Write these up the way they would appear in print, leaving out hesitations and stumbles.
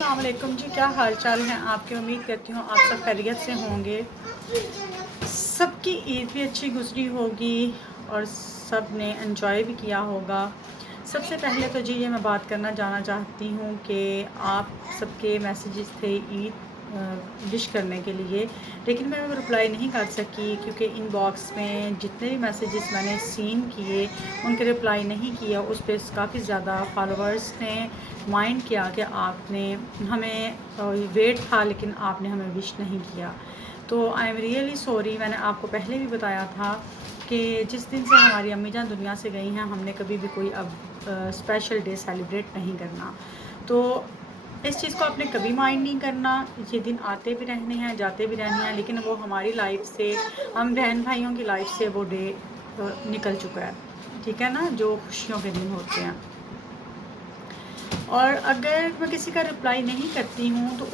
अस्सलामुअलैकुम जी, क्या हाल चाल हैं आपके। उम्मीद करती हूँ आप सब खैरियत से होंगे। सबकी ईद भी अच्छी गुजरी होगी और सब ने एंजॉय भी किया होगा। सबसे पहले तो जी ये मैं बात करना जाना चाहती हूँ कि आप सबके मैसेजेस थे ईद विश करने के लिए, लेकिन मैं रिप्लाई नहीं कर सकी क्योंकि इनबॉक्स में जितने भी मैसेजेस मैंने सीन किए उनके रिप्लाई नहीं किया। उस पर काफ़ी ज़्यादा फॉलोअर्स ने माइंड किया कि आपने हमें वेट था लेकिन आपने हमें विश नहीं किया। तो आई एम रियली सॉरी। मैंने आपको पहले भी बताया था कि जिस दिन से हमारी अम्मी जान दुनिया से गई हैं हमने कभी भी कोई अब स्पेशल डे सेलिब्रेट नहीं करना। तो इस चीज़ को आपने कभी माइंड नहीं करना। ये दिन आते भी रहने हैं जाते भी रहने हैं, लेकिन वो हमारी लाइफ से, हम बहन भाइयों की लाइफ से वो डे निकल चुका है। ठीक है ना, जो खुशियों के दिन होते हैं। और अगर मैं किसी का रिप्लाई नहीं करती हूँ तो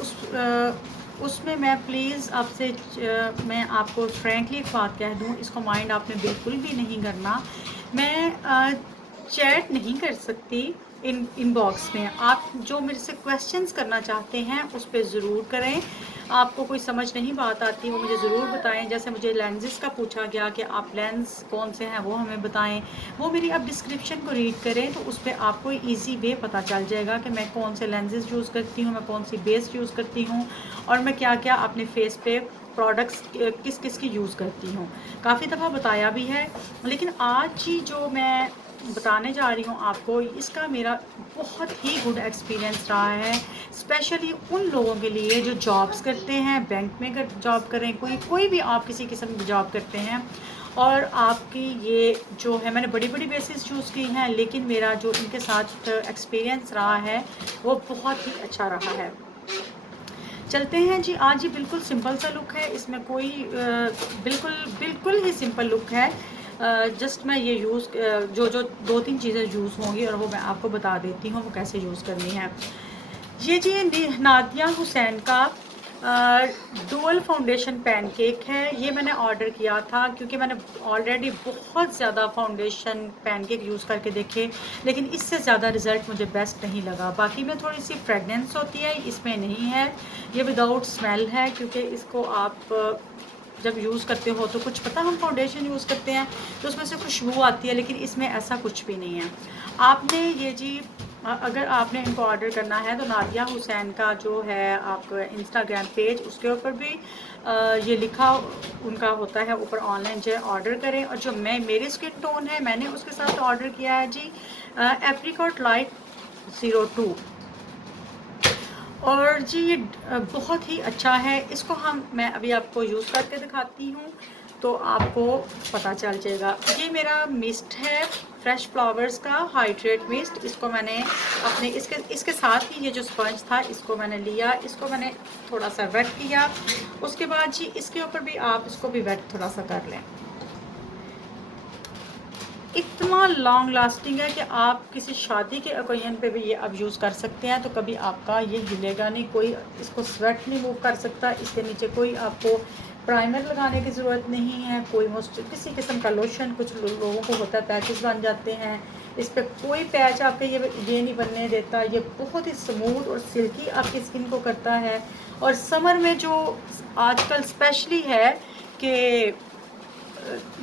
उसमें मैं प्लीज़ आपसे मैं आपको फ्रैंकली एक बात कह दूँ, इसको माइंड आपने बिल्कुल भी नहीं करना। मैं चैट नहीं कर सकती इनबॉक्स में। आप जो मेरे से क्वेश्चंस करना चाहते हैं उस पर ज़रूर करें। आपको कोई समझ नहीं बात आती वो मुझे ज़रूर बताएं। जैसे मुझे लेंसेज का पूछा गया कि आप लेंस कौन से हैं वो हमें बताएं, वो मेरी आप डिस्क्रिप्शन को रीड करें तो उस पर आपको इजी वे पता चल जाएगा कि मैं कौन से लेंसेज यूज़ करती हूँ, मैं कौन सी बेस यूज़ करती हूँ और मैं क्या क्या अपने फेस पे प्रोडक्ट्स किस किस की यूज़ करती हूँ। काफ़ी दफ़ा बताया भी है, लेकिन आज ही जो मैं बताने जा रही हूँ आपको, इसका मेरा बहुत ही गुड एक्सपीरियंस रहा है। स्पेशली उन लोगों के लिए जो जॉब्स करते हैं, बैंक में अगर जॉब करें, कोई भी आप किसी किस्म की जॉब करते हैं और आपकी ये जो है, मैंने बड़ी बड़ी बेसिस चूज़ की हैं लेकिन मेरा जो इनके साथ एक्सपीरियंस रहा है वो बहुत ही अच्छा रहा है। चलते हैं जी। आज ये बिल्कुल सिंपल सा लुक है, इसमें कोई बिल्कुल बिल्कुल ही सिंपल लुक है। जस्ट मैं ये जो जो दो तीन चीज़ें यूज़ होंगी और वो मैं आपको बता देती हूँ वो कैसे यूज़ करनी है। ये जी नादिया हुसैन का डुअल फाउंडेशन पैनकेक है। ये मैंने ऑर्डर किया था क्योंकि मैंने ऑलरेडी बहुत ज़्यादा फाउंडेशन पैनकेक यूज़ करके देखे, लेकिन इससे ज़्यादा रिज़ल्ट मुझे बेस्ट नहीं लगा। बाकी में थोड़ी सी फ्रेगनेंस होती है, इसमें नहीं है। ये विदाउट स्मेल है क्योंकि इसको आप जब यूज़ करते हो तो कुछ पता, हम फाउंडेशन यूज़ करते हैं तो उसमें से खुशबू आती है, लेकिन इसमें ऐसा कुछ भी नहीं है। आपने ये जी अगर आपने इनको ऑर्डर करना है तो नादिया हुसैन का जो है आपका इंस्टाग्राम पेज, उसके ऊपर भी ये लिखा उनका होता है ऊपर, ऑनलाइन जो है ऑर्डर करें। और जो मेरी स्किन टोन है मैंने उसके साथ ऑर्डर किया है जी एप्रिकॉट लाइट 02। और जी ये बहुत ही अच्छा है। इसको मैं अभी आपको यूज़ करके दिखाती हूँ तो आपको पता चल जाएगा। ये मेरा मिस्ट है फ्रेश फ्लावर्स का हाइड्रेट मिस्ट। इसको मैंने अपने इसके साथ ही ये जो स्पंज था इसको मैंने लिया, इसको मैंने थोड़ा सा वेट किया। उसके बाद जी इसके ऊपर भी आप इसको भी वेट थोड़ा सा कर लें। इतना लॉन्ग लास्टिंग है कि आप किसी शादी के ओकेजन पे भी ये अब यूज़ कर सकते हैं, तो कभी आपका ये हिलेगा नहीं, कोई इसको स्वेट नहीं मूव कर सकता। इसके नीचे कोई आपको प्राइमर लगाने की ज़रूरत नहीं है, कोई किसी किस्म का लोशन। कुछ लोगों को होता है पैचेस बन जाते हैं, इस पर कोई पैच आपके ये नहीं बनने देता। ये बहुत ही स्मूथ और सिल्की आपकी स्किन को करता है। और समर में जो आजकल स्पेशली है कि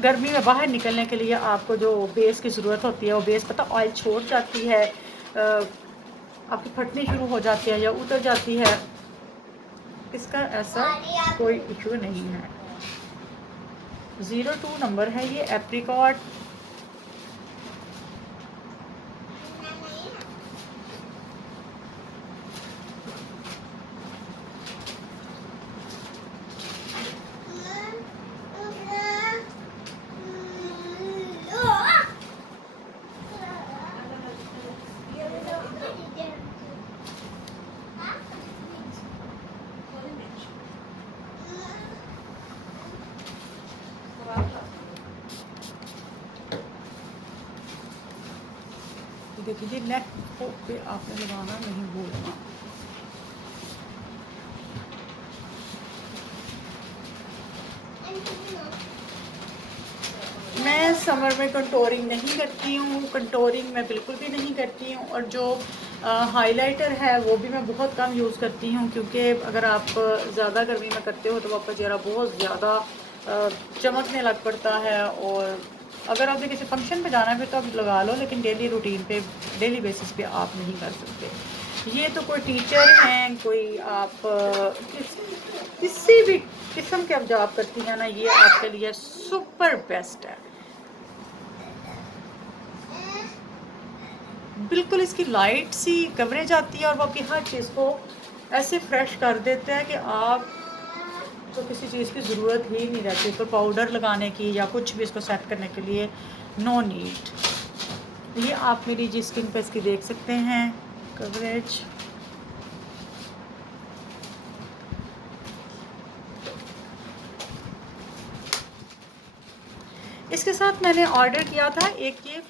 गर्मी में बाहर निकलने के लिए आपको जो बेस की ज़रूरत होती है वो बेस पता ऑयल छोड़ जाती है, आपकी फटनी शुरू हो जाती है या उतर जाती है। इसका ऐसा कोई इशू नहीं है। 02 नंबर है ये एप्रिकॉट। देखिए जी नेक पे आपने लगाना नहीं भूलना। मैं समर में कंटोरिंग नहीं करती हूँ, कंटोरिंग मैं बिल्कुल भी नहीं करती हूँ। और जो हाइलाइटर है वो भी मैं बहुत कम यूज़ करती हूँ, क्योंकि अगर आप ज़्यादा गर्मी में करते हो तो आपका चेहरा बहुत ज़्यादा चमकने लग पड़ता है। और अगर आपने किसी फंक्शन पे जाना है फिर तो आप लगा लो, लेकिन डेली रूटीन पे, डेली बेसिस पे आप नहीं कर सकते। ये तो कोई टीचर हैं, कोई आप किसी भी किस्म के आप जॉब करती हैं ना, ये आपके लिए सुपर बेस्ट है। बिल्कुल इसकी लाइट सी कवरेज आती है और वो आपकी हर चीज़ को ऐसे फ्रेश कर देता है कि आप तो किसी चीज़ की ज़रूरत ही नहीं रहती, तो पाउडर लगाने की या कुछ भी इसको सेट करने के लिए नो नीड। ये आप मेरी जी स्किन पे इसकी देख सकते हैं कवरेज। इसके साथ मैंने ऑर्डर किया था एक ये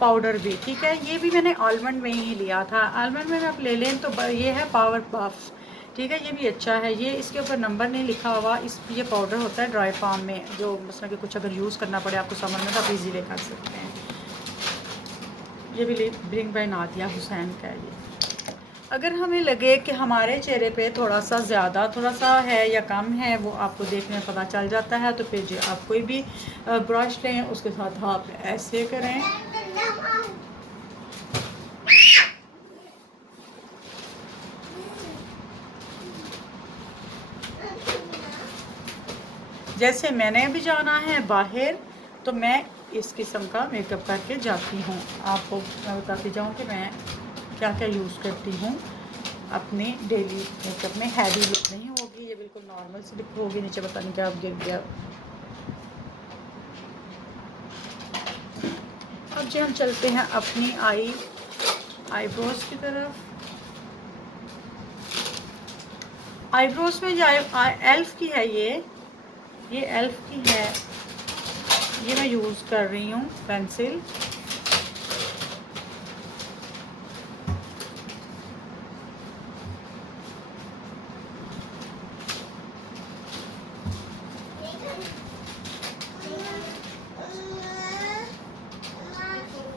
पाउडर भी, ठीक है। ये भी मैंने आलमंड में ही लिया था। आलमंड में आप ले लें तो ये है पावर पफ, ठीक है। ये भी अच्छा है। ये इसके ऊपर नंबर नहीं लिखा हुआ। इस ये पाउडर होता है ड्राई फार्म में, जो मतलब कि कुछ अगर यूज़ करना पड़े आपको समर में तो आप इजीली कर सकते हैं। ये भी ब्रिंग बाय नादिया हुसैन का है ये। अगर हमें लगे कि हमारे चेहरे पे थोड़ा सा ज़्यादा थोड़ा सा है या कम है, वो आपको देखने में पता चल जाता है, तो फिर जो आप कोई भी ब्रश लें उसके साथ आप ऐसे करें। जैसे मैंने अभी जाना है बाहर तो मैं इस किस्म का मेकअप करके जाती हूँ। आपको मैं बताती जाऊँ कि मैं क्या क्या यूज़ करती हूँ अपने डेली मेकअप में। हैवी लुक नहीं होगी, ये बिल्कुल नॉर्मल सी लुक होगी। नीचे पता नहीं क्या अब गिर गया। अब जो हम चलते हैं अपनी आईब्रोज की तरफ। आईब्रोज में जो एल्फ की है ये एल्फ की है। ये मैं यूज़ कर रही हूँ पेंसिल।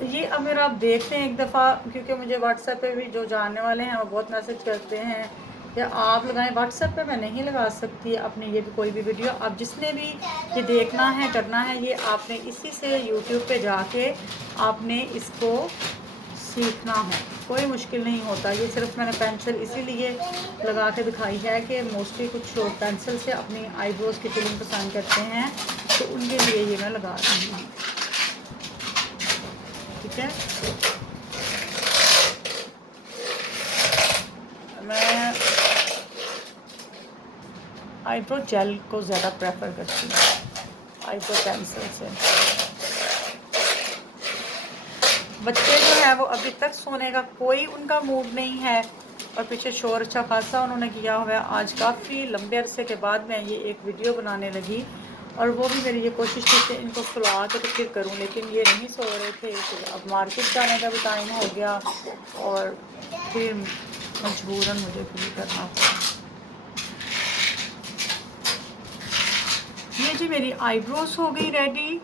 ये अब मेरा आप देखते हैं एक दफ़ा, क्योंकि मुझे व्हाट्सएप पे भी जो जानने वाले हैं वो बहुत मैसेज करते हैं या आप लगाएं। व्हाट्सएप पे मैं नहीं लगा सकती अपने ये भी कोई भी वीडियो। अब जिसने भी ये देखना है करना है, ये आपने इसी से यूट्यूब पे जाके आपने इसको सीखना है। कोई मुश्किल नहीं होता। ये सिर्फ मैंने पेंसिल इसीलिए लगा के दिखाई है कि मोस्टली कुछ लोग पेंसिल से अपनी आईब्रोज की फिलिंग पसंद करते हैं, तो उनके लिए ये मैं लगा रही हूँ, ठीक है। मैं आईब्रो जेल को ज़्यादा प्रेफर करती हूँ आईब्रो पेंसिल से। बच्चे जो है वो अभी तक सोने का कोई उनका मूड नहीं है और पीछे शोर अच्छा खासा उन्होंने किया हुआ है। आज काफ़ी लंबे अरसे के बाद मैं ये एक वीडियो बनाने लगी और वो भी मेरी ये कोशिश थी कि इनको खुला के तो फिर करूँ, लेकिन ये नहीं सो रहे थे। तो अब मार्केट जाने का भी टाइम हो गया और फिर मजबूरन मुझे फिर करना पड़ा। ये जी मेरी आईब्रोज हो गई रेडी।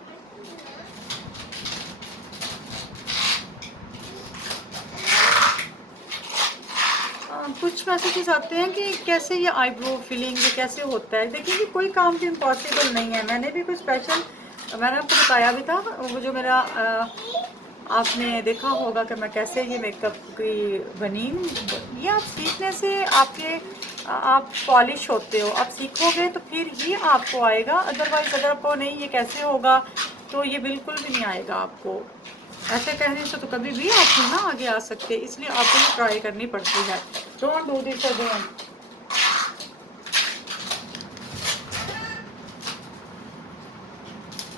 कुछ मैसेजेस आते हैं कि कैसे ये आईब्रो फिलिंग ये कैसे होता है। देखिए कि कोई काम भी इम्पॉसिबल नहीं है। मैंने भी कोई स्पेशल, मैंने आपको बताया भी था वो जो मेरा आपने देखा होगा कि मैं कैसे ये मेकअप की बनी। ये आप सीखने से आप पॉलिश होते हो। आप सीखोगे तो फिर ही आपको आएगा, अदरवाइज अगर आपको नहीं ये कैसे होगा तो ये बिल्कुल भी नहीं आएगा आपको। ऐसे कहने से तो कभी भी आप ना आगे आ सकते, इसलिए आपको ये ट्राई करनी पड़ती है। Don't do this again.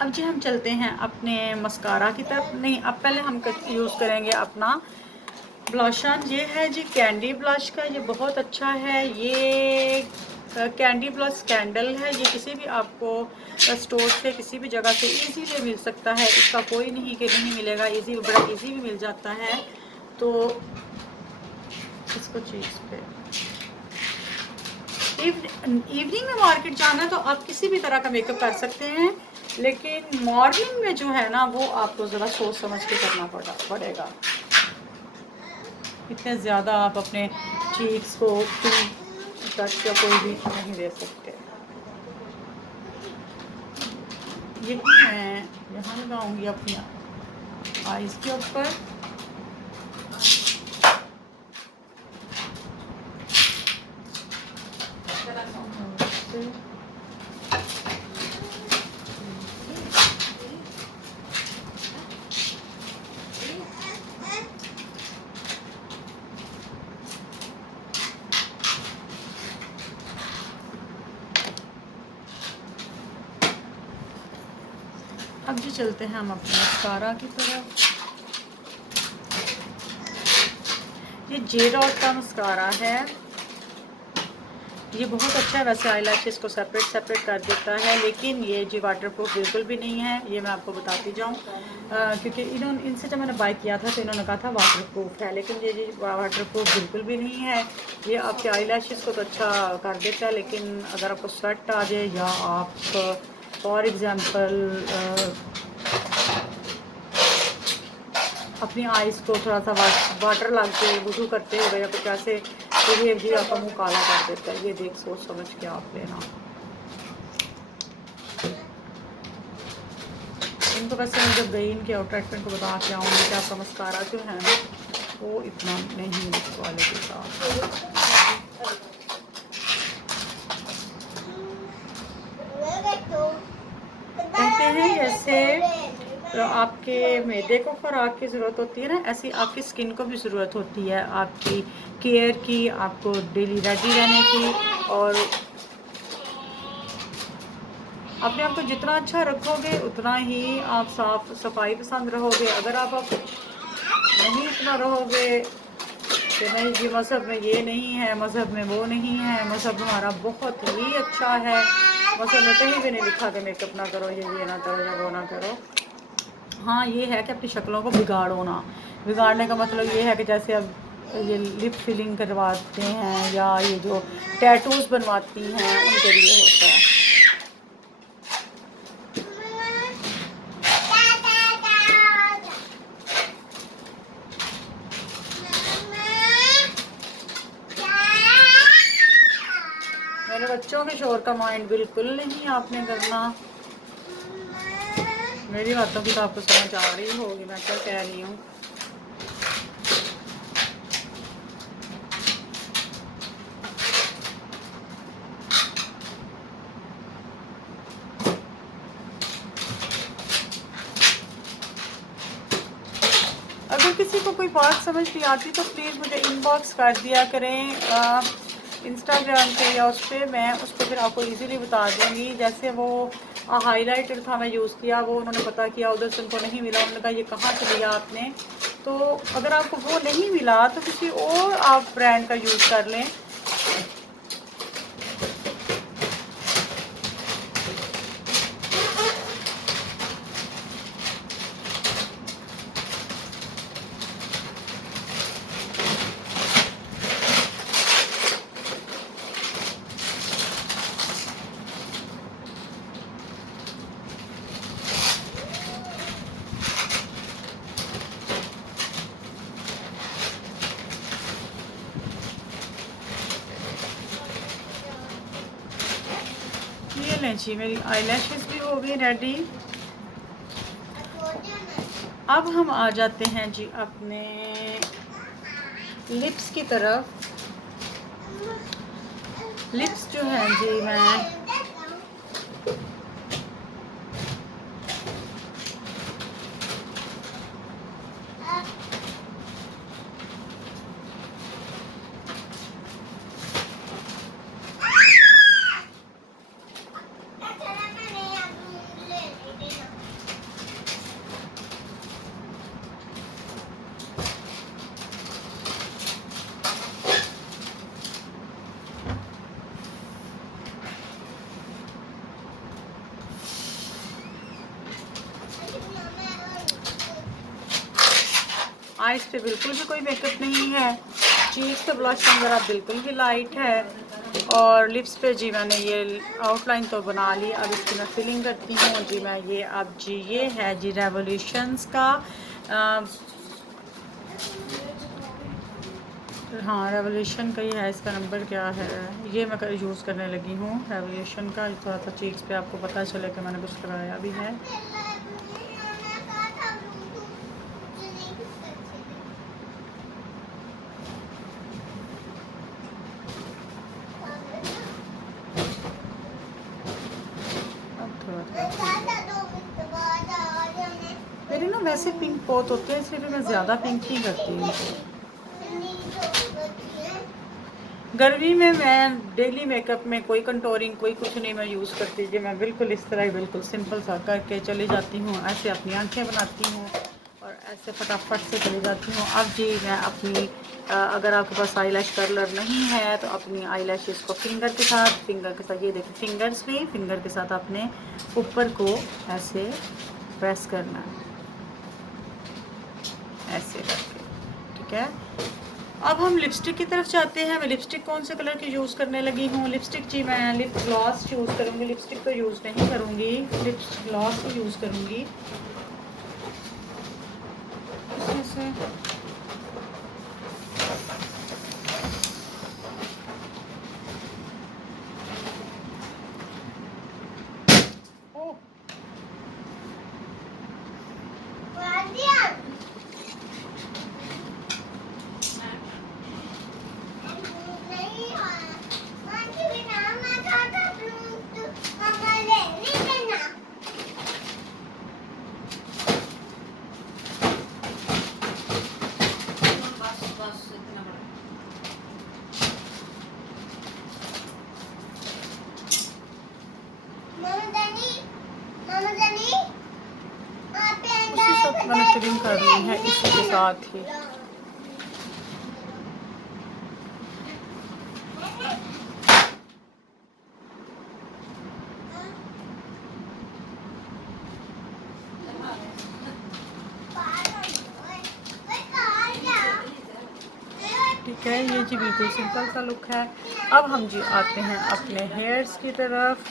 अब जी हम चलते हैं अपने मस्कारा की तरफ। नहीं, अब पहले हम यूज़ करेंगे अपना ब्लशन। ये है जी कैंडी ब्लश का, ये बहुत अच्छा है। ये कैंडी ब्लश कैंडल है। ये किसी भी आपको स्टोर से किसी भी जगह से इजीली मिल सकता है। इसका कोई नहीं कि नहीं मिलेगा, इजी बड़ा इजी भी मिल जाता है। तो इसको चीज़ पे इवनिंग में मार्केट जाना है तो आप किसी भी तरह का मेकअप कर सकते हैं, लेकिन मॉर्निंग में जो है ना वो आपको ज़रा सोच समझ के करना पड़ेगा। इतने ज़्यादा आप अपने चीक्स को टच या कोई भी नहीं दे सकते। यही मैं यहाँ लगाऊंगी अपनी आइज़ के ऊपर। अब जी चलते हैं हम अपने मस्कारा की तरफ। ये जे डॉट का मस्कारा है, ये बहुत अच्छा है। वैसे आई लैशेस को सेपरेट कर देता है, लेकिन ये जी वाटरप्रूफ बिल्कुल भी नहीं है। ये मैं आपको बताती जाऊँ क्योंकि इनसे जब मैंने बाय किया था तो इन्होंने कहा था वाटरप्रूफ है, लेकिन ये जी वाटरप्रूफ बिल्कुल भी नहीं है। ये आपके आई लैशेस को तो अच्छा कर देता है, लेकिन अगर आपको स्वेट आ जाए या आप फॉर एग्ज़ाम्पल अपनी आइज़ को थोड़ा सा वाटर लग के वुज़ू करते हुए या कुछ ऐसे, तो ये भी आपका मुँह काला कर देता है। ये देख सोच समझ के आप लेना। इनको वैसे मैं जब गई इनके ट्रीटमेंट को बता के आऊँगी कि आपका मस्कारा जो है ना वो इतना नहीं क्वालिटी का। कहते हैं जैसे तो आपके मैदे को खुराक की ज़रूरत होती है ना, ऐसी आपकी स्किन को भी ज़रूरत होती है आपकी केयर की, आपको डेली रेडी रहने की। और अपने आप को जितना अच्छा रखोगे उतना ही आप साफ सफाई पसंद रहोगे। अगर आप नहीं इतना रहोगे कि नहीं जी मज़हब में ये नहीं है, मज़हब में वो नहीं है, मज़हब हमारा बहुत ही अच्छा है, मज़हब में कहीं भी नहीं लिखा कि मेकअप ना करो, ये ना करो या वो ना करो। हाँ ये है कि अपनी शक्लों को बिगाड़ो ना। बिगाड़ने का मतलब ये है कि जैसे अब ये लिप फिलिंग करवाते हैं या ये जो टैटूज़ बनवाती हैं उनके लिए होता है। मेरे बच्चों के शोर का माइंड बिल्कुल नहीं आपने करना। मेरी बातों की तो आपको समझ आ रही होगी मैं क्या कह रही हूँ। अगर किसी को कोई बात समझ नहीं आती तो प्लीज़ मुझे इनबॉक्स कर दिया करें इंस्टाग्राम पे या उस पर, मैं उस पर फिर आपको इजीली बता दूँगी। जैसे वो हाईलाइटर था मैं यूज़ किया, वो उन्होंने पता किया, उधर से उनको नहीं मिला, उन्होंने कहा ये कहाँ से लिया आपने। तो अगर आपको वो नहीं मिला तो किसी और आप ब्रांड का यूज़ कर लें। ये लें जी, मेरी आई लैशेस भी हो गई रेडी। अब हम आ जाते हैं जी अपने लिप्स की तरफ। लिप्स जो है जी मैं आइज़ पे बिल्कुल भी कोई मेकअप नहीं है, चीज़ पे ब्लश वगैरह बिल्कुल भी लाइट है, और लिप्स पे जी मैंने ये आउटलाइन तो बना ली। अब इसकी मैं फिलिंग करती हूँ जी। मैं ये अब जी ये है जी रेवोल्यूशंस का हाँ, रेवोल्यूशन का ही है। इसका नंबर क्या है, ये मैं यूज़ करने लगी हूँ रेवोल्यूशन का। थोड़ा सा चीक्स पे आपको पता चले कि मैंने कुछ लगाया भी है। अब मेरे ना वैसे पिंक बहुत होते हैं, इसलिए भी मैं ज़्यादा पिंक नहीं करती हूँ। गर्मी में मैं डेली मेकअप में कोई कंटोरिंग कोई कुछ नहीं मैं यूज़ करती जी। मैं बिल्कुल इस तरह ही बिल्कुल सिंपल सा करके चली जाती हूँ। ऐसे अपनी आंखें बनाती हूँ और ऐसे फटाफट से चली जाती हूँ। अब जी मैं अपनी अगर आपके पास आई लैश कर्लर नहीं है तो अपनी आई लैशेज़ को फिंगर के साथ ये देखिए फिंगर्स में फिंगर के साथ अपने ऊपर को ऐसे प्रेस करना है, ऐसे करके, ठीक है। अब हम लिपस्टिक की तरफ जाते हैं। मैं लिपस्टिक कौन से कलर की यूज़ करने लगी हूँ। लिपस्टिक जी मैं लिप ग्लॉस यूज़ करूँगी, लिपस्टिक तो यूज़ नहीं करूँगी, लिप ग्लॉस ही यूज़ करूँगी। इसमें से ओह उसी सब मैंने फिलिंग करनी है इसी के साथ ही। ठीक है, ये जी बिल्कुल सिंपल सा लुक है। अब हम जी आते हैं अपने हेयर्स की तरफ।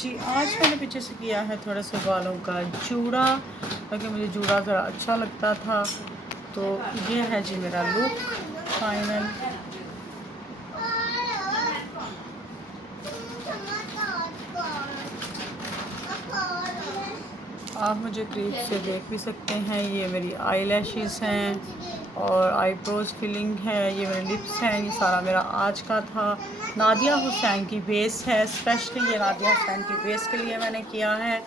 जी आज मैंने पीछे से किया है थोड़ा सा बालों का जूड़ा, क्योंकि मुझे जूड़ा ज़रा अच्छा लगता था। तो ये है जी मेरा लुक फाइनल। आप मुझे करीब से देख भी सकते हैं। ये मेरी आई लैशेज़ हैं और आईब्रोज फिलिंग है, ये मेरे लिप्स हैं। ये सारा मेरा आज का था। नादिया हुसैन की बेस है, स्पेशली ये नादिया हुसैन की बेस के लिए मैंने किया है।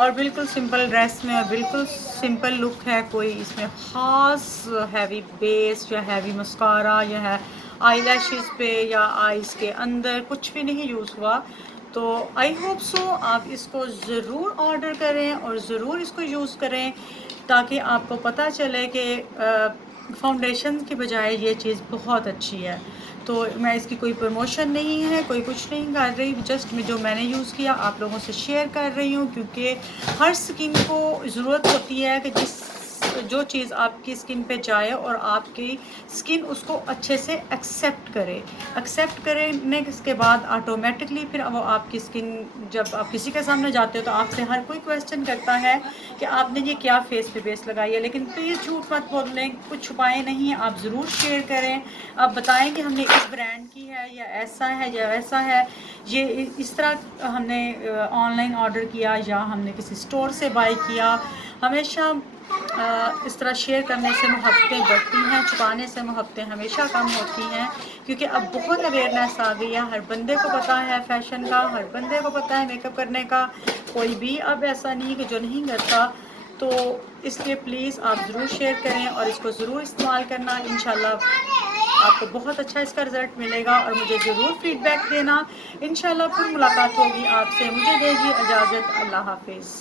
और बिल्कुल सिंपल ड्रेस में और बिल्कुल सिंपल लुक है। कोई इसमें ख़ास हैवी बेस या हैवी मस्कारा या है आई लैशेज़ पे या आईज़ के अंदर कुछ भी नहीं यूज़ हुआ। तो आई होप सो आप इसको ज़रूर ऑर्डर करें और ज़रूर इसको यूज़ करें, ताकि आपको पता चले कि फाउंडेशन के बजाय ये चीज़ बहुत अच्छी है। तो मैं इसकी कोई प्रमोशन नहीं है, कोई कुछ नहीं कर रही, जस्ट जो मैंने यूज़ किया आप लोगों से शेयर कर रही हूँ, क्योंकि हर स्किन को ज़रूरत होती है कि जिस जो चीज़ आपकी स्किन पे जाए और आपकी स्किन उसको अच्छे से एक्सेप्ट करने के बाद ऑटोमेटिकली फिर वो आपकी स्किन, जब आप किसी के सामने जाते हो तो आपसे हर कोई क्वेश्चन करता है कि आपने ये क्या फेस पे बेस लगाई है। लेकिन प्लीज़ झूठ मत बोलें, कुछ छुपाएं नहीं, आप ज़रूर शेयर करें, आप बताएं कि हमने इस ब्रांड की है या ऐसा है या वैसा है, ये इस तरह हमने ऑनलाइन ऑर्डर किया या हमने किसी स्टोर से बाय किया। हमेशा इस तरह शेयर करने से मोहब्बतें बढ़ती हैं, छुपाने से मोहब्बतें हमेशा कम होती हैं, क्योंकि अब बहुत अवेयरनेस आ गई है, हर बंदे को पता है फैशन का, हर बंदे को पता है मेकअप करने का, कोई भी अब ऐसा नहीं है कि जो नहीं करता। तो इसलिए प्लीज़ आप ज़रूर शेयर करें और इसको ज़रूर इस्तेमाल करना, इंशाल्लाह आपको बहुत अच्छा इसका रिज़ल्ट मिलेगा और मुझे ज़रूर फीडबैक देना। इंशाल्लाह फिर मुलाकात होगी आपसे, मुझे दीजिए इजाज़त, अल्लाह हाफिज़।